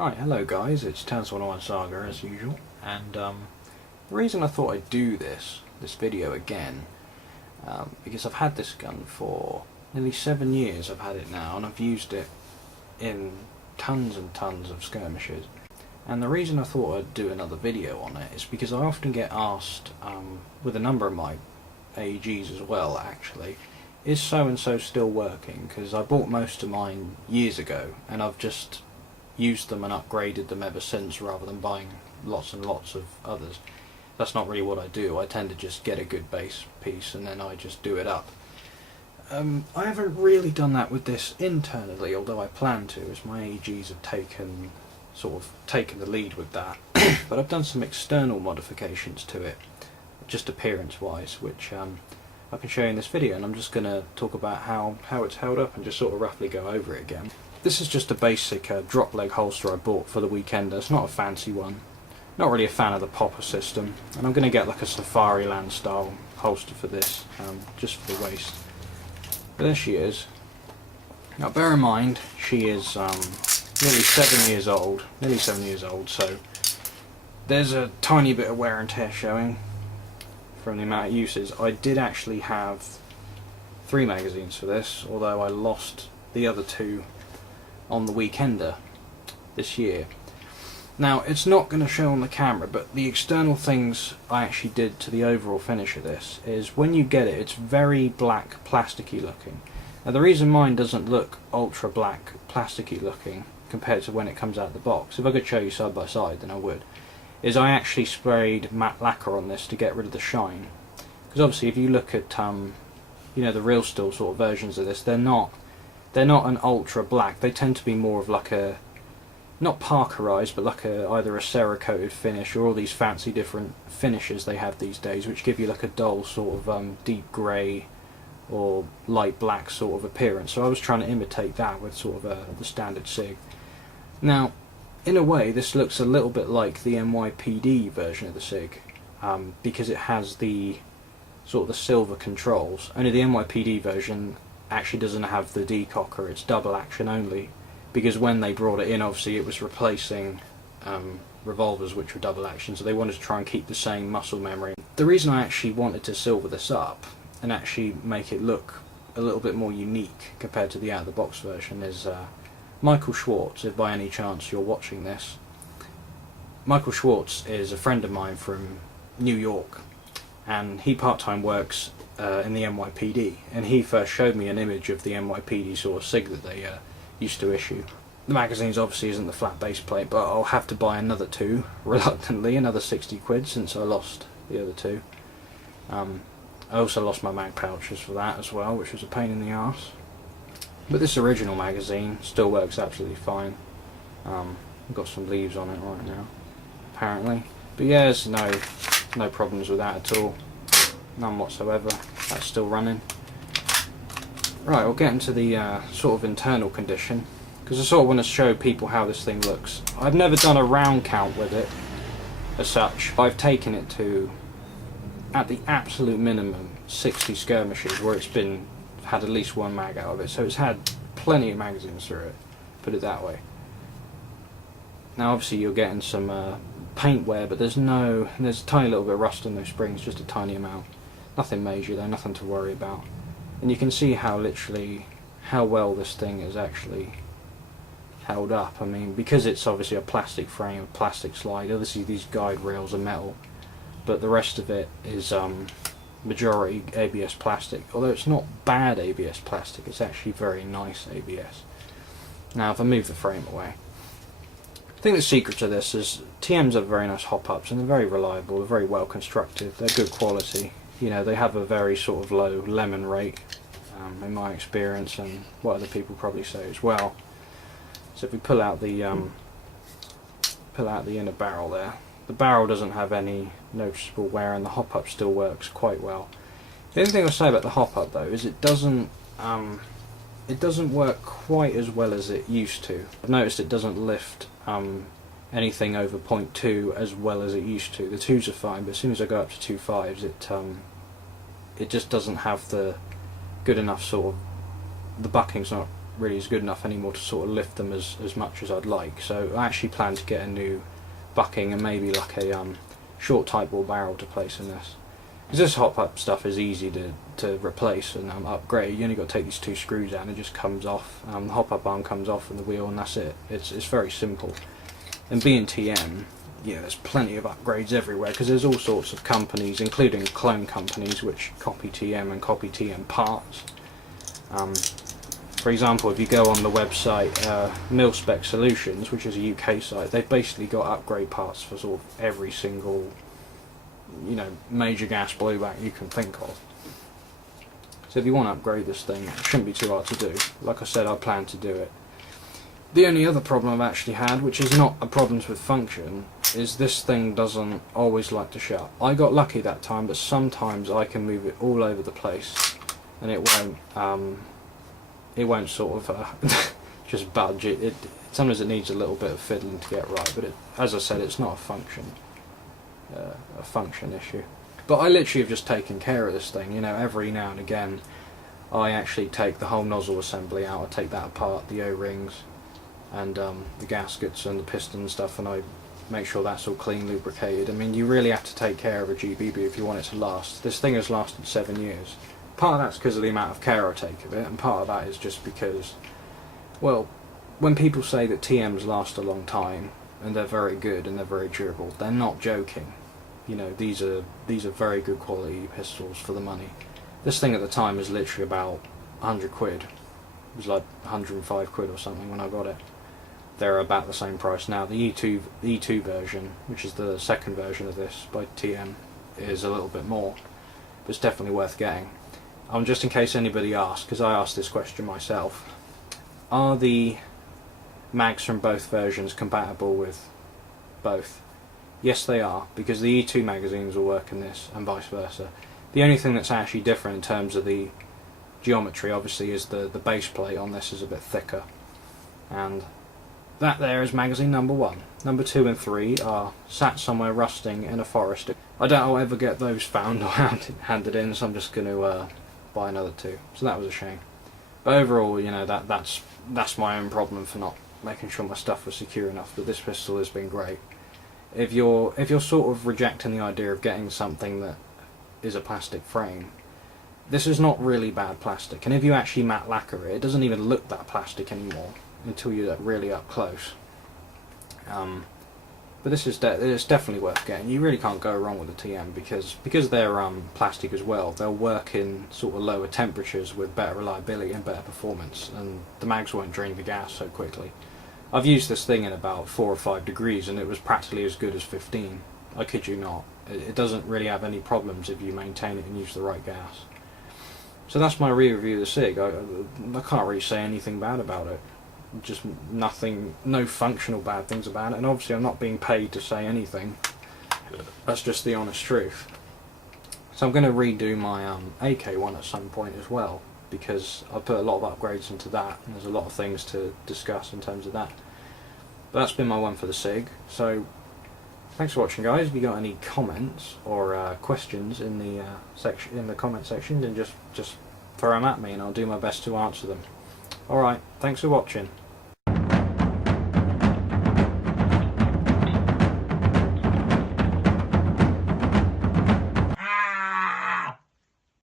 Hi, hello guys, it's Taz101 Saga as usual, and the reason I thought I'd do this video again, because I've had this gun for nearly 7 years. I've had it now, and I've used it in tons and tons of skirmishes. And the reason I thought I'd do another video on it is because I often get asked, with a number of my AEGs as well actually, is so and so still working? Because I bought most of mine years ago, and I've just used them and upgraded them ever since, rather than buying lots and lots of others. That's not really what I do. I tend to just get a good base piece and then I just do it up. I haven't really done that with this internally, although I plan to, as my AEGs have taken the lead with that. But I've done some external modifications to it, just appearance wise, which I can show you in this video, and I'm just going to talk about how it's held up and just sort of roughly go over it again. This is just a basic drop leg holster I bought for the Weekender. It's not a fancy one. Not really a fan of the popper system, and I'm going to get like a Safari Land style holster for this, just for the waist. But there she is. Now bear in mind, she is nearly 7 years old, so there's a tiny bit of wear and tear showing from the amount of uses. I did actually have 3 magazines for this, although I lost the other 2 on the Weekender this year. Now, it's not going to show on the camera, but the external things I actually did to the overall finish of this is, when you get it, it's very black, plasticky looking. Now, the reason mine doesn't look ultra black, plasticky looking compared to when it comes out of the box, if I could show you side by side, then I would, is I actually sprayed matte lacquer on this to get rid of the shine. Because obviously, if you look at you know, the real still sort of versions of this, they're not an ultra black. They tend to be more of like a, not parkerized, but like either a Cerakoted finish, or all these fancy different finishes they have these days, which give you like a dull sort of deep grey or light black sort of appearance. So I was trying to imitate that with sort of the standard SIG. Now, in a way, this looks a little bit like the NYPD version of the SIG, because it has the sort of the silver controls. Only the NYPD version actually doesn't have the decocker, it's double action only, because when they brought it in, obviously it was replacing revolvers which were double action, so they wanted to try and keep the same muscle memory. The reason I actually wanted to silver this up and actually make it look a little bit more unique compared to the out of the box version is Michael Schwartz, if by any chance you're watching this. Michael Schwartz is a friend of mine from New York, and he part-time works in the NYPD, and he first showed me an image of the NYPD sort of SIG that they used to issue. The magazines obviously isn't the flat base plate, but I'll have to buy another 2, reluctantly, another 60 quid since I lost the other 2. I also lost my mag pouches for that as well, which was a pain in the arse. But this original magazine still works absolutely fine. I've got some leaves on it right now, apparently. But yeah, there's no problems with that at all. None whatsoever. That's still running. Right, we'll get into the sort of internal condition, because I sort of want to show people how this thing looks. I've never done a round count with it as such. I've taken it to, at the absolute minimum, 60 skirmishes where it's had at least 1 mag out of it, so it's had plenty of magazines through it, put it that way. Now obviously you're getting some paint wear, but there's a tiny little bit of rust on those springs, just a tiny amount. Nothing major though, nothing to worry about. And you can see how well this thing is actually held up. I mean, because it's obviously a plastic frame, a plastic slide, obviously these guide rails are metal, but the rest of it is majority ABS plastic. Although it's not bad ABS plastic, it's actually very nice ABS. Now if I move the frame away, I think the secret to this is TMs have very nice hop-ups, and they're very reliable, they're very well constructed, they're good quality. You know, they have a very sort of low lemon rate, in my experience, and what other people probably say as well. So if we pull out the inner barrel there, the barrel doesn't have any noticeable wear, and the hop-up still works quite well. The only thing I'll say about the hop-up though is it doesn't work quite as well as it used to. I've noticed it doesn't lift anything over 0.2 as well as it used to. The 2s are fine, but as soon as I go up to 2.5s, it just doesn't have the good enough sort of, the bucking's not really is good enough anymore to sort of lift them as much as I'd like. So I actually plan to get a new bucking and maybe like a short tight ball barrel to place in this. Because this hop up stuff is easy to replace and upgrade. You only got to take these 2 screws out and it just comes off. The hop up arm comes off and the wheel, and that's it. It's very simple. And being TM, there's plenty of upgrades everywhere because there's all sorts of companies, including clone companies, which copy TM and copy TM parts. For example, if you go on the website Mil-Spec Solutions, which is a UK site, they've basically got upgrade parts for sort of every single major gas blowback you can think of. So if you want to upgrade this thing, it shouldn't be too hard to do. Like I said, I plan to do it. The only other problem I've actually had, which is not a problem with function, is this thing doesn't always like to shut. I got lucky that time, but sometimes I can move it all over the place and it won't sort of just budge. Sometimes it needs a little bit of fiddling to get right, but as I said, it's not a function issue. But I literally have just taken care of this thing. Every now and again I actually take the whole nozzle assembly out, I take that apart, the O-rings and the gaskets and the piston and stuff, and I make sure that's all clean, lubricated. I mean, you really have to take care of a GBB if you want it to last. This thing has lasted 7 years. Part of that's because of the amount of care I take of it, and part of that is just because, well, when people say that TMs last a long time and they're very good and they're very durable, they're not joking. These are very good quality pistols for the money. This thing at the time was literally about 100 quid. It was like 105 quid or something when I got it. They're about the same price now. The E2 version, which is the second version of this by TM, is a little bit more, but it's definitely worth getting. Just in case anybody asks, because I asked this question myself, are the mags from both versions compatible with both? Yes, they are, because the E2 magazines will work in this and vice versa. The only thing that's actually different in terms of the geometry, obviously, is the base plate on this is a bit thicker, and that there is magazine number 1. Number 2 and 3 are sat somewhere rusting in a forest. I doubt I'll ever get those found or handed in, so I'm just going to buy another 2. So that was a shame. But overall, that's my own problem for not making sure my stuff was secure enough. But this pistol has been great. If you're sort of rejecting the idea of getting something that is a plastic frame, this is not really bad plastic. And if you actually matte lacquer it, it doesn't even look that plastic anymore until you're really up close. But this is it's definitely worth getting. You really can't go wrong with the TM because they're plastic as well. They'll work in sort of lower temperatures with better reliability and better performance, and the mags won't drain the gas so quickly. I've used this thing in about 4 or 5 degrees and it was practically as good as 15. I kid you not. It doesn't really have any problems if you maintain it and use the right gas. So that's my review of the SIG. I can't really say anything bad about it. Just nothing, no functional bad things about it, and obviously I'm not being paid to say anything. That's just the honest truth. So I'm going to redo my AK one at some point as well, because I put a lot of upgrades into that, and there's a lot of things to discuss in terms of that. But that's been my one for the SIG. So thanks for watching, guys. If you got any comments or questions in the comment section, then just throw them at me, and I'll do my best to answer them. Alright, thanks for watching.